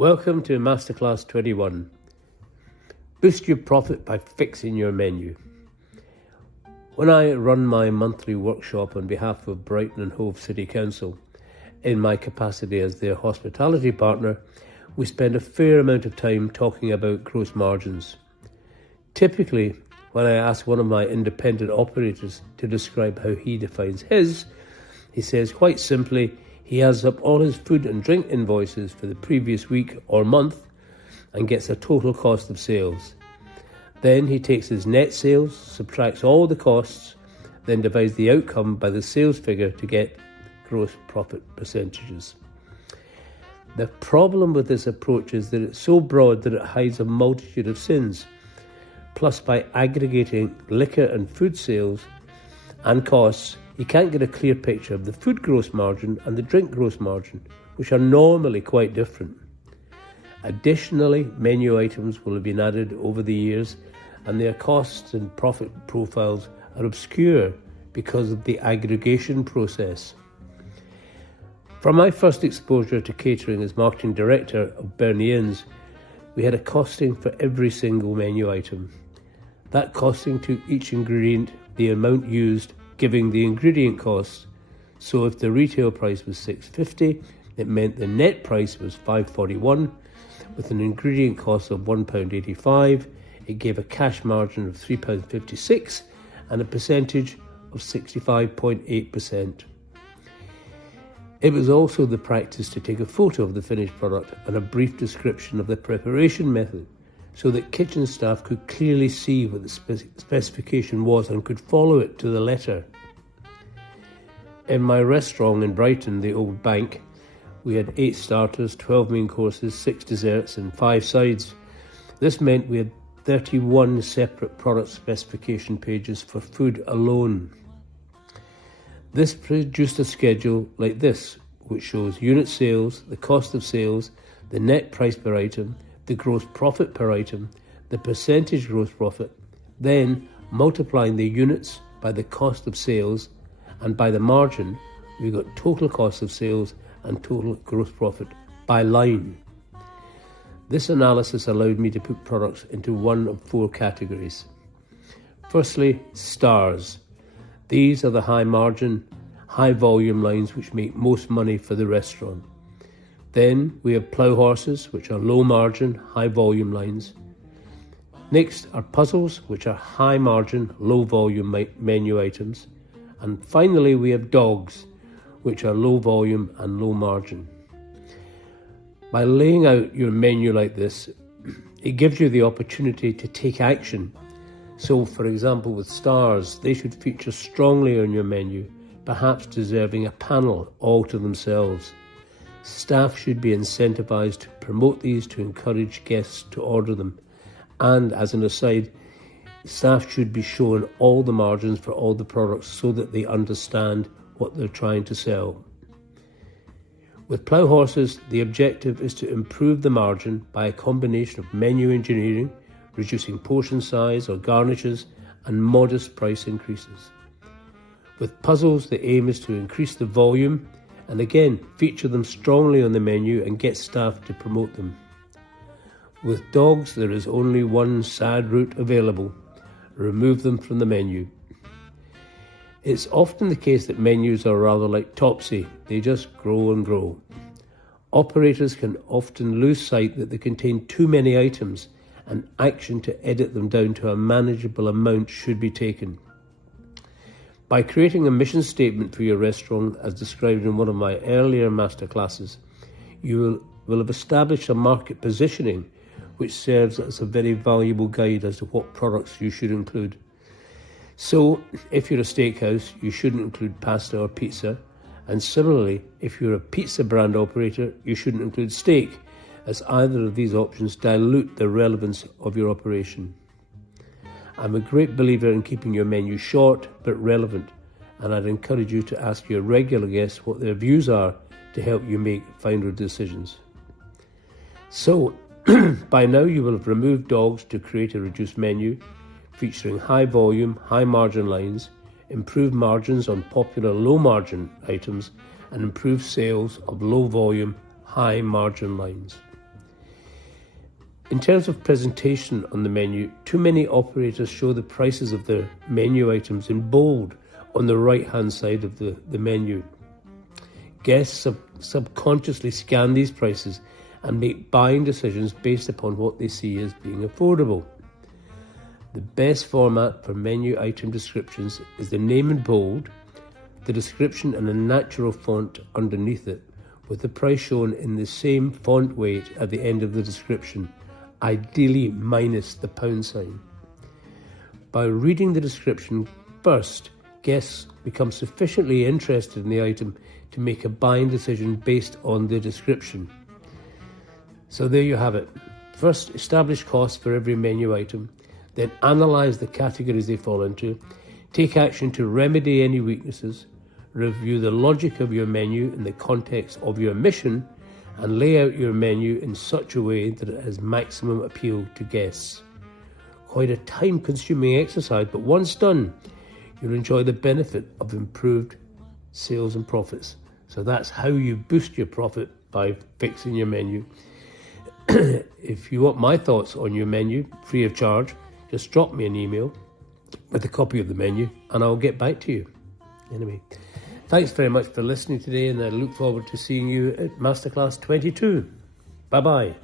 Welcome to Masterclass 21. Boost your profit by fixing your menu. When I run my monthly workshop on behalf of Brighton and Hove City Council, in my capacity as their hospitality partner, we spend a fair amount of time talking about gross margins. Typically, when I ask one of my independent operators to describe how he defines his, he says quite simply, he adds up all his food and drink invoices for the previous week or month and gets a total cost of sales. Then he takes his net sales, subtracts all the costs, then divides the outcome by the sales figure to get gross profit percentages. The problem with this approach is that it's so broad that it hides a multitude of sins. Plus, by aggregating liquor and food sales and costs, you can't get a clear picture of the food gross margin and the drink gross margin, which are normally quite different. Additionally, menu items will have been added over the years and their costs and profit profiles are obscure because of the aggregation process. From my first exposure to catering as marketing director of Bernie Inns, we had a costing for every single menu item. That costing took each ingredient, the amount used, giving the ingredient costs. So if the retail price was $6.50, it meant the net price was $5.41. With an ingredient cost of £1.85, it gave a cash margin of £3.56 and a percentage of 65.8%. It was also the practice to take a photo of the finished product and a brief description of the preparation method so that kitchen staff could clearly see what the specification was and could follow it to the letter. In my restaurant in Brighton, the Old Bank, we had 8 starters, 12 main courses, 6 desserts and 5 sides. This meant we had 31 separate product specification pages for food alone. This produced a schedule like this, which shows unit sales, the cost of sales, the net price per item, the gross profit per item, the percentage gross profit, then multiplying the units by the cost of sales and by the margin, we got total cost of sales and total gross profit by line. This analysis allowed me to put products into one of 4 categories. Firstly, stars. These are the high margin, high volume lines which make most money for the restaurant. Then we have plough horses, which are low margin, high volume lines. Next are puzzles, which are high margin, low volume menu items. And finally we have dogs, which are low volume and low margin. By laying out your menu like this, it gives you the opportunity to take action. So, for example, with stars, they should feature strongly on your menu, perhaps deserving a panel all to themselves. Staff should be incentivized to promote these to encourage guests to order them. And as an aside, staff should be shown all the margins for all the products so that they understand what they're trying to sell. With plough horses, the objective is to improve the margin by a combination of menu engineering, reducing portion size or garnishes, and modest price increases. With puzzles, the aim is to increase the volume and again feature them strongly on the menu and get staff to promote them. With dogs, there is only one sad route available: remove them from the menu. It's often the case that menus are rather like Topsy, they just grow and grow. Operators can often lose sight that they contain too many items, and action to edit them down to a manageable amount should be taken. By creating a mission statement for your restaurant, as described in one of my earlier masterclasses, you will have established a market positioning which serves as a very valuable guide as to what products you should include. So, if you're a steakhouse, you shouldn't include pasta or pizza, and similarly, if you're a pizza brand operator, you shouldn't include steak, as either of these options dilute the relevance of your operation. I'm a great believer in keeping your menu short but relevant, and I'd encourage you to ask your regular guests what their views are to help you make final decisions. So, by now you will have removed dogs to create a reduced menu, featuring high volume, high margin lines, improved margins on popular low margin items, and improved sales of low volume, high margin lines. In terms of presentation on the menu, too many operators show the prices of their menu items in bold on the right-hand side of the menu. Guests subconsciously scan these prices and make buying decisions based upon what they see as being affordable. The best format for menu item descriptions is the name in bold, the description in a natural font underneath it, with the price shown in the same font weight at the end of the description, ideally minus the pound sign. By reading the description first, guests become sufficiently interested in the item to make a buying decision based on the description. So there you have it. First, establish costs for every menu item, then analyse the categories they fall into, take action to remedy any weaknesses, review the logic of your menu in the context of your mission, and lay out your menu in such a way that it has maximum appeal to guests. Quite a time-consuming exercise, but once done, you'll enjoy the benefit of improved sales and profits. So that's how you boost your profit, by fixing your menu. If you want my thoughts on your menu, free of charge, just drop me an email with a copy of the menu and I'll get back to you. Anyway, thanks very much for listening today, and I look forward to seeing you at Masterclass 22. Bye-bye.